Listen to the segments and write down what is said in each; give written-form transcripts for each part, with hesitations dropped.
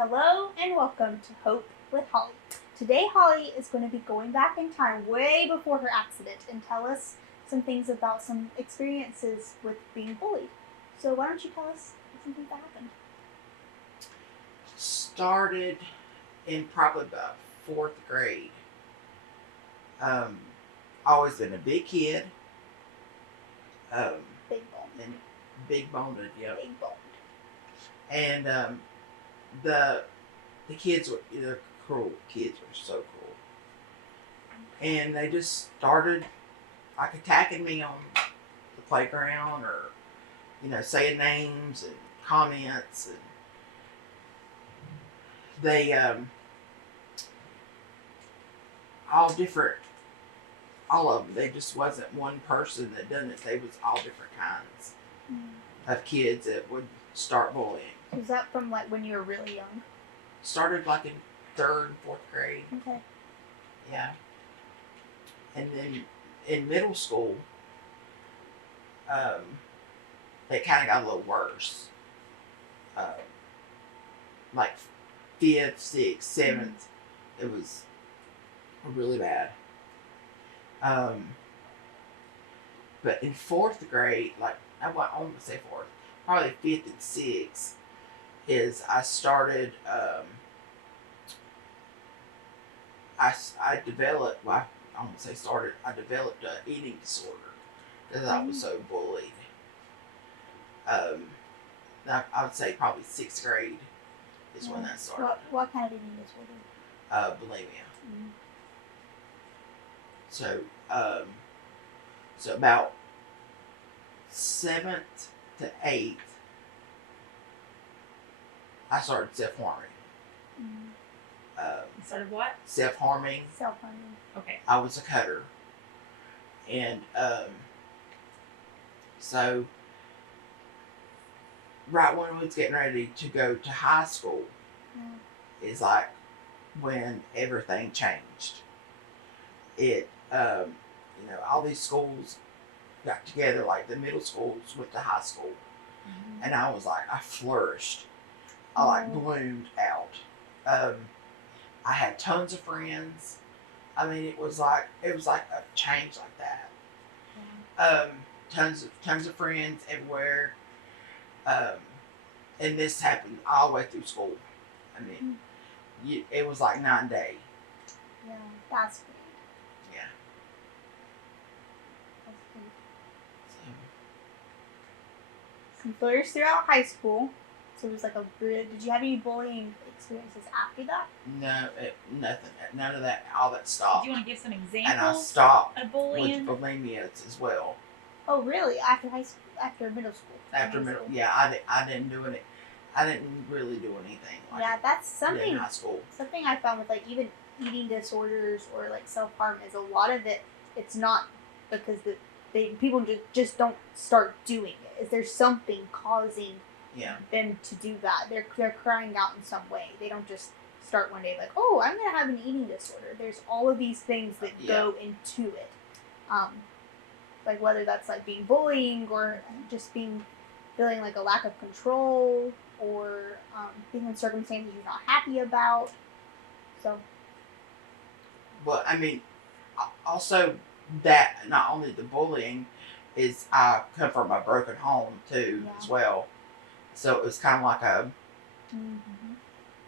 Hello and welcome to Hope with Holly. Today, Holly is going to be going back in time way before her accident and tell us some things about some experiences with being bullied. So, why don't you tell us some things that happened? Started in probably about fourth grade. Always been a big kid. Um, Big bone. and big boned, yeah. Big boned. And the kids were they're cruel. Kids were so cruel, and they just started like attacking me on the playground, or saying names and comments, and they all different. All of them. They just wasn't one person that done it. They was all different kinds of kids that would start bullying. Was that from like when you were really young? Started like in third, fourth grade. Okay. Yeah. And then in middle school, it kind of got a little worse. Like fifth, sixth, seventh, it was really bad. But in fourth grade, like I want to say fourth, probably fifth and sixth, is I started. I developed. Well, I won't say started. I developed an eating disorder because I was so bullied. I would say probably sixth grade is when that started. What kind of eating disorder? Bulimia. Mm. So about seventh to eighth, I started self-harming. Started what? Self-harming. Self-harming. Okay. I was a cutter. And so right when we was getting ready to go to high school is like when everything changed. It all these schools got together, like the middle schools with the high school. And I was like, I flourished. I like bloomed out. I had tons of friends. I mean, it was like a change like that. Tons of friends everywhere. And this happened all the way through school. I mean, it was like 9 days. Yeah, that's great. Yeah. That's great. So, You flourished throughout high school. So it was like did you have any bullying experiences after that? no, nothing. None of that. All that stopped. Do you want to give some examples? And I stopped of bullying with bulimia as well. Oh, really? After high school? After middle school? After middle, yeah, I didn't do it. I didn't really do anything like that's something. in high school. Something I found with like even eating disorders or like self-harm is a lot of it. It's not because people just don't start doing it. Is there something causing them to do that? They're crying out in some way. They don't just start one day like, oh, I'm gonna have an eating disorder. There's all of these things that go into it. Like whether that's like being bullying or just feeling like a lack of control or being in circumstances you're not happy about. So. But I mean, also that not only the bullying is I come from a broken home too as well, so it was kind of like a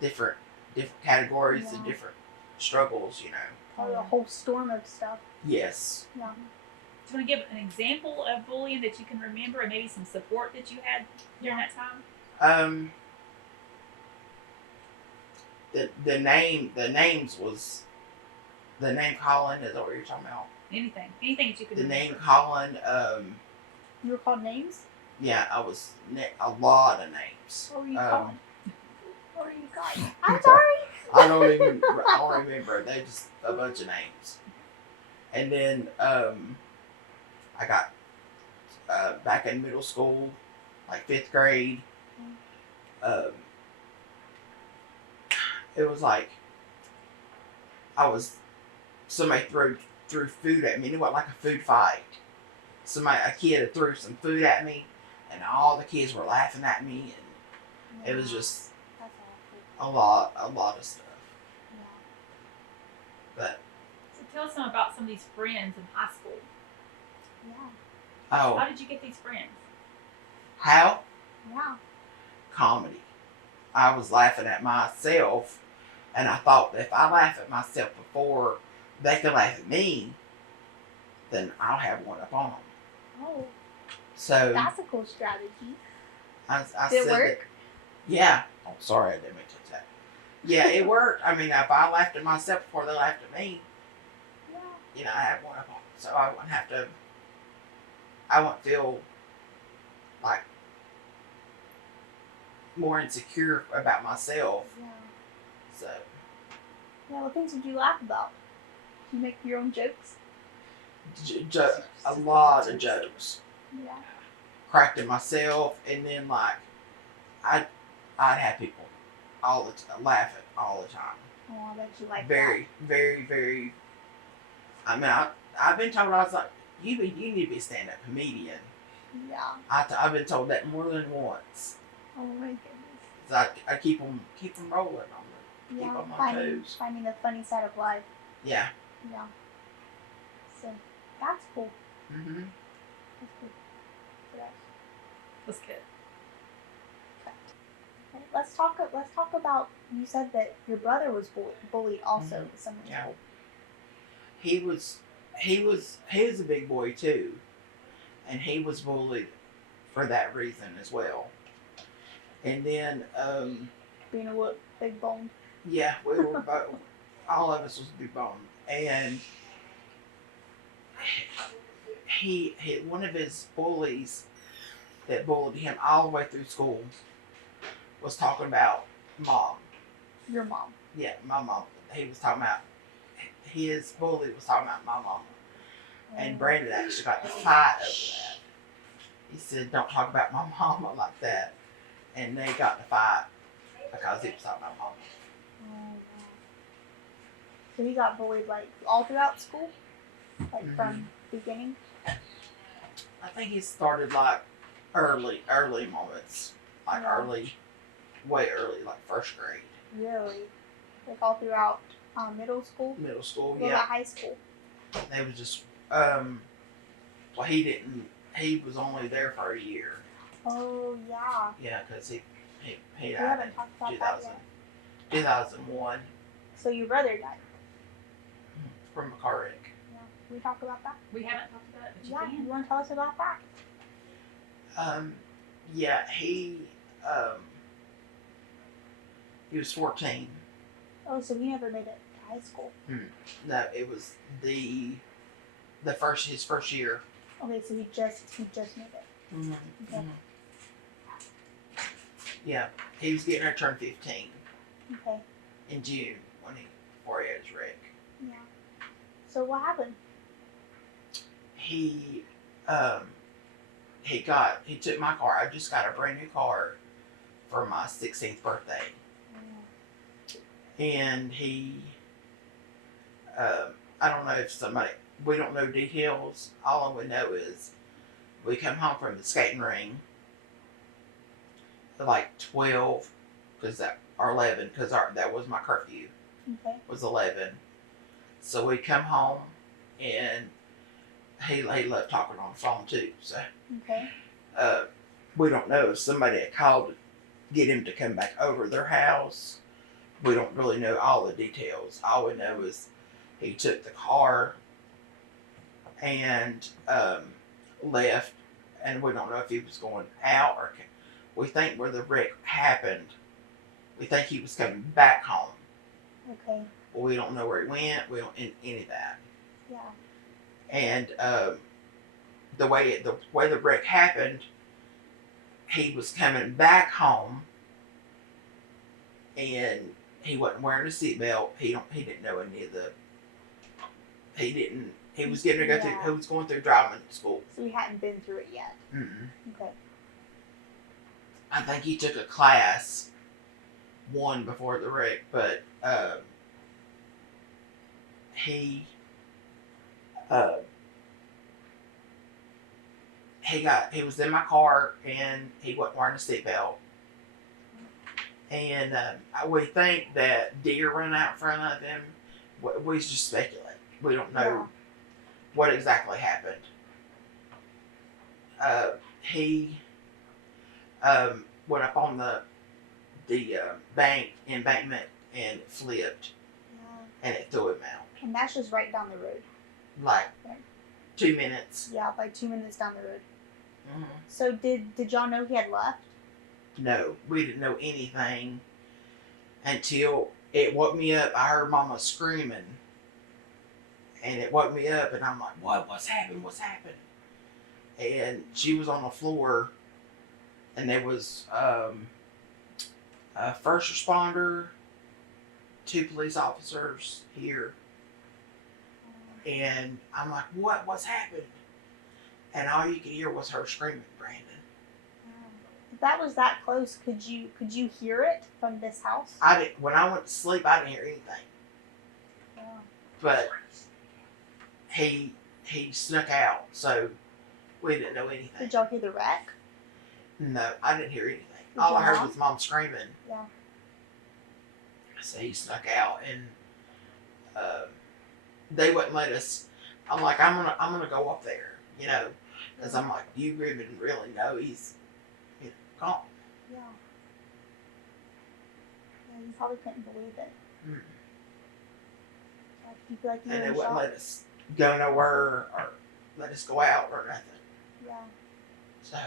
different categories and different struggles, A whole storm of stuff. Yes. Yeah. Do you want to give an example of bullying that you can remember, and maybe some support that you had during that time? The names was the name calling. Is that what you're talking about? Anything that you could. The remember. name calling. You were called names? Yeah, I was a lot of names. What were you called? What were you called? I'm sorry. I don't remember. They just a bunch of names. And then I got back in middle school, like fifth grade. It was like somebody threw food at me. It wasn't like a food fight. A kid had threw some food at me, and all the kids were laughing at me, and it was just. That's awful. a lot of stuff. Yeah. But So tell us some about some of these friends in high school. Yeah. How oh, did you get these friends? how Yeah. comedy. I was laughing at myself, and I thought if I laugh at myself before they can laugh at me, then I'll have one up on them. Oh, So that's a cool strategy. I Did it said work? that. Yeah. Oh, sorry, I didn't mean to touch that. Yeah, it worked. I mean, if I laughed at myself before they laughed at me, Yeah. you know, I had one up on them, so I wouldn't have to. I wouldn't feel like more insecure about myself. Yeah. So Yeah. What things did you laugh about? You make your own jokes? a lot of jokes. Yeah. Cracked at myself, and then like I'd have people all the laughing all the time. Oh, I bet you like Very, very, very. I mean, I've been told I was like, you need to be a stand-up comedian. that. Yeah. I've been told that more than once. Oh my goodness. So I keep them rolling on them, keep Yeah. them on toes. Finding the funny side of life. Yeah. Yeah. So that's cool. Mhm. That's cool. Yeah. That's good. Okay, let's talk about. You said that your brother was bullied also at some Yeah. school. He was a big boy too, and he was bullied for that reason as well. And then Being a big bone. yeah, we were both. All of us was big bone, and he one of his bullies that bullied him all the way through school was talking about mom. Your mom. Yeah, my mom. He was talking about his bully was talking about my mama, and Brandon actually got in a fight over that. He said, "Don't talk about my mama like that," and they got in a fight because he was talking about mama. Oh, wow. So he got bullied like all throughout school, like from beginning. I think he started like early moments, like Yeah. way early, like first grade, Really, like all throughout middle school. middle school. What Yeah, about high school? they was just well, he didn't. He was only there for a year. Oh yeah. Yeah, because he We died haven't in talked about that 2000, yet. 2001 So your brother died. from a car wreck. Yeah. Can we talk about that? We haven't talked about it, but you Yeah. can. You want to tell us about that? Yeah, he was 14. Oh, so he never made it to high school. No, it was his first year. Okay, so he just made it. Okay. Yeah, he was getting ready to turn 15 Okay. in June before he had his wreck. Yeah. So what happened? He took my car. I just got a brand new car for my 16th birthday. And he, I don't know if we don't know details. All we know is we come home from the skating ring at like 12, or 11, because that was my curfew, Okay. was 11. So we come home, and he left talking on the phone too. So Okay. we don't know if somebody had called to get him to come back over their house. We don't really know all the details. All we know is he took the car and left, and we don't know if he was going out or. We think where the wreck happened, we think he was coming back home. Okay. But we don't know where he went. We don't any of that. Yeah. And the way the wreck happened, he was coming back home, and he wasn't wearing a seatbelt. He didn't know any of the. He didn't. He was getting to go through. Yeah. He was going through driving school. So he hadn't been through it yet. Okay. I think he took a class one before the wreck, but he was in my car, and he wasn't wearing a seatbelt, And we think that deer ran out in front of him. We just speculate. We don't know Yeah. what exactly happened. He went up on the embankment and it flipped Yeah. and it threw him out. And that's just right down the road. Like Right. 2 minutes. Yeah, like 2 minutes down the road. Mm-hmm. So did y'all know he had left? No, we didn't know anything until it woke me up. I heard Mama screaming, and it woke me up, and I'm like, "What? What's happened? What's happened?" And she was on the floor, and there was a first responder, 2 police officers here, and I'm like, "What? What's happened?" And all you could hear was her screaming, "Brandon." If that was that close, could you hear it from this house? I didn't. When I went to sleep, I didn't hear anything. Yeah. But he snuck out, so we didn't know anything. Did y'all hear the wreck? No, I didn't hear anything. Did All your I heard mom? was Mom screaming. Yeah. So he snuck out, and they wouldn't let us. I'm like, I'm gonna go up there, because I'm like, you even really know he's gone. Yeah. Yeah, you probably couldn't believe it. Mm. Like, you feel like you And were they in wouldn't shock? let us go nowhere or let us go out or nothing. Yeah, So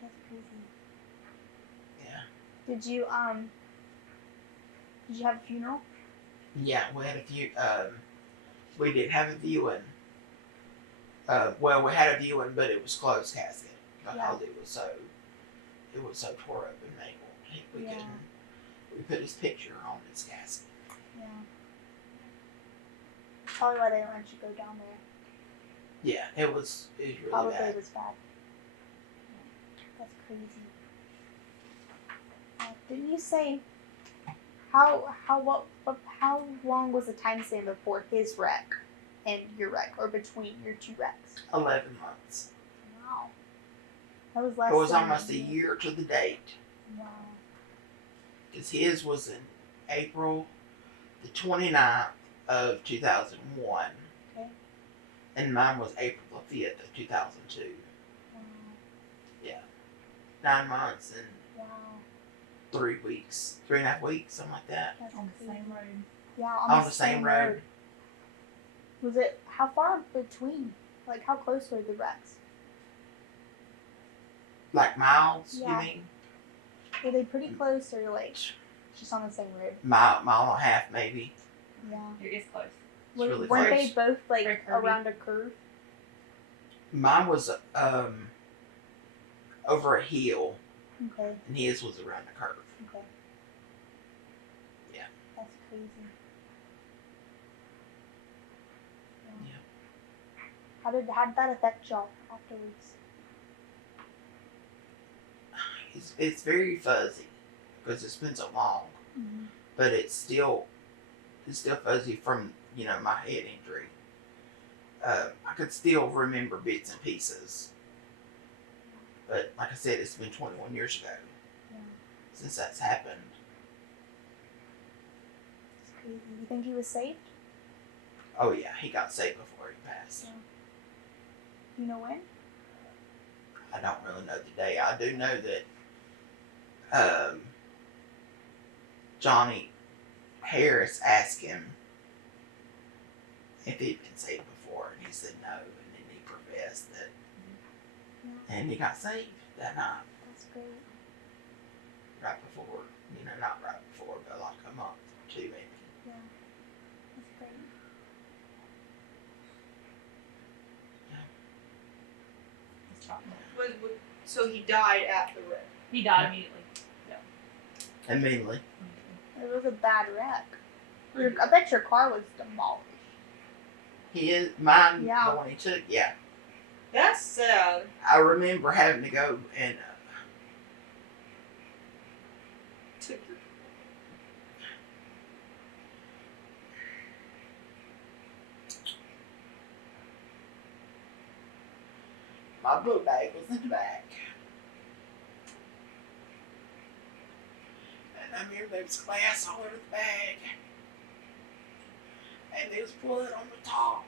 that's crazy. yeah. Did you have a funeral? Yeah, we had a few. We did have a viewing. Well, we had a viewing, but it was closed casket because Yeah. it was so tore up and mangled. We Yeah. couldn't. We put his picture on his casket. Yeah. That's probably why they didn't let you go down there. Yeah, it was really Probably bad. it was bad. Yeah. That's crazy. Didn't you say how long was the time span before his wreck and your wreck, or between your 2 wrecks? 11 months. Wow. That was less It was than almost a year to the date Wow. because his was in April the 29th of 2001. Okay. And mine was April the 5th of 2002. Wow. 9 months and Wow. 3 weeks, 3.5 weeks, something like that. That's On the crazy. same road. Yeah, On the same road. Was it, how far between? Like, how close were the wrecks? Like miles, Yeah. you mean? Were they pretty close, or like just on the same road? Mile and a half, maybe. Yeah. It is close. really Weren't close. they both like Very curvy. around a curve? Mine was over a hill, Okay. and his was around the curve. Okay. Yeah. That's crazy. Yeah. How did that affect y'all afterwards? It's very fuzzy because it's been so long, Mm-hmm. but it's still fuzzy from my head injury. I could still remember bits and pieces, but like I said, it's been 21 years ago Yeah. since that's happened. It's crazy. You think he was saved? Oh yeah, he got saved before he passed. You know when? I don't really know the day. I do know that Johnny Harris asked him if he'd been saved before, and he said no, and then he professed that, and he got saved that night, That's great. right before, not right before, but like a month or 2 maybe. Yeah. That's great. It's chopping. So he died at the wreck. He died immediately. Immediately. It was a bad wreck. I bet your car was demolished. Mine, Yeah. the one he took, yeah. That's sad. I remember having to go and Took your my book bag was in the back. And I remember there was glass all over the bag. And there was blood on the top.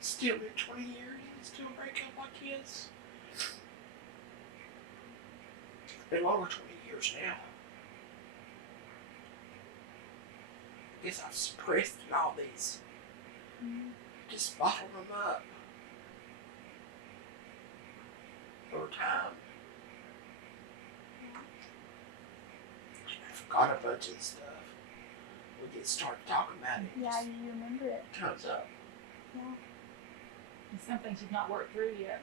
Still been 20 years and still break up like this. It's been over 20 years now. I guess I've suppressed all these. Just bottled them up. Over time. I forgot a bunch of stuff. We get started talking about it. Yeah, you remember it. It comes up. Yeah. And some things you've not worked through yet.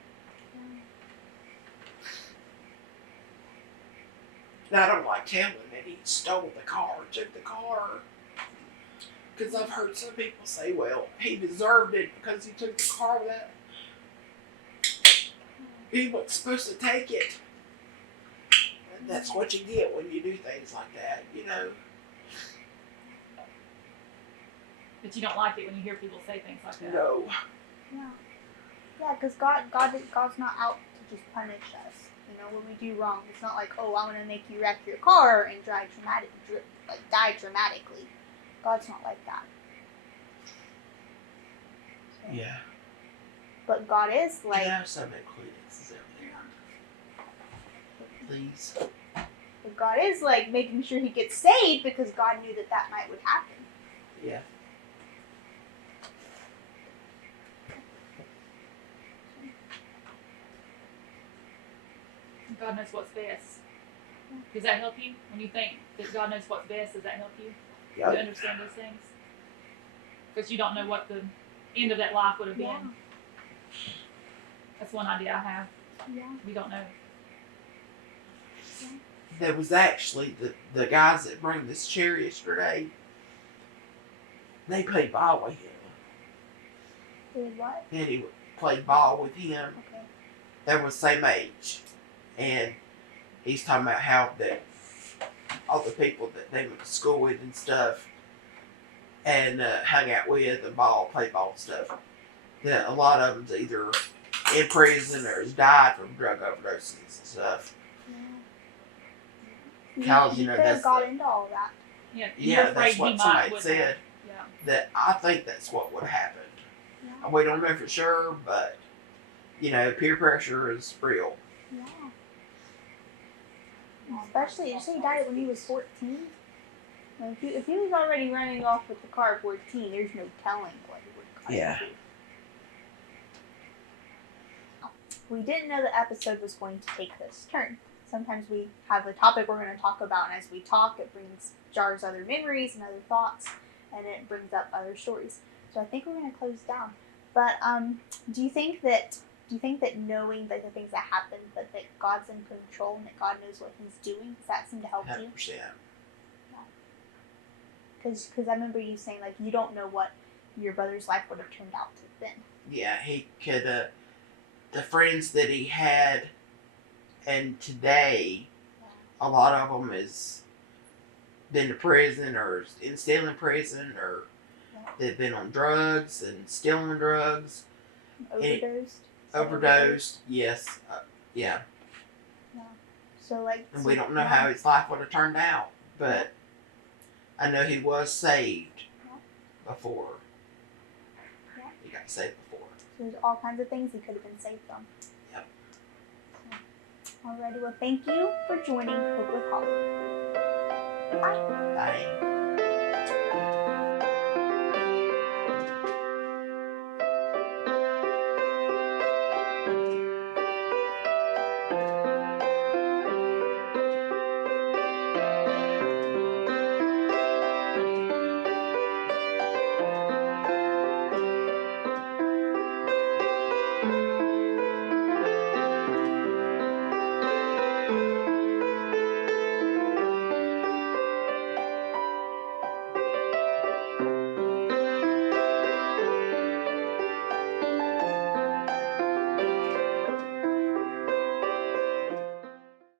And I don't like telling that he stole the car, took the car. Because I've heard some people say, well, he deserved it because he took the car that he wasn't supposed to take it. And that's what you get when you do things like that, you know. But you don't like it when you hear people say things like that. No. Yeah. Yeah, because God's not out to just punish us. You know, when we do wrong, it's not like, oh, I'm gonna make you wreck your car and die dramatically. God's not like that. So, Yeah. but God is like. Can I have some Kleenexes over there? Please. But God is like making sure he gets saved because God knew that night would happen. Yeah. God knows what's best. Does that help you? When you think that God knows what's best, does that help you to Yep. understand those things? Because you don't know what the end of that life would have been. Yeah. That's one idea I have. Yeah. We don't know. There was actually the guys that bring this chair yesterday. They played ball with him. Did what? Eddie played ball with him. Okay. They were the same age. And he's talking about how that all the people that they went to school with and stuff and hung out with and played ball and stuff, that a lot of them's either in prison or has died from drug overdoses and stuff. Yeah. Cause, He you know, could have that's got the- into all that. Yeah, Yeah, that's what somebody would said. have. Yeah. That I think that's what would happen. Yeah. We don't know for sure, but you know, peer pressure is real. Yeah. Especially, you say he died when he was 14? Like, if he was already running off with the car at 14, there's no telling what he would Yeah. do. We didn't know the episode was going to take this turn. Sometimes we have a topic we're going to talk about, and as we talk, it jars other memories and other thoughts, and it brings up other stories. So I think we're going to close down. But do you think that knowing that the things that happen, but that God's in control and that God knows what He's doing, does that seem to help you? 100%. Because I remember you saying, like, you don't know what your brother's life would have turned out to have been. Yeah, he could. The friends that he had, and today, a lot of them has been to prison or still in prison, or they've been on drugs and still on drugs. Overdosed, yes, yeah. So, like, And we don't know how his life would have turned out, but I know he was saved before. Yeah. He got saved before. So there's all kinds of things he could have been saved from. Yep. Alrighty, well, thank you for joining Hope with Holly. Bye. Bye.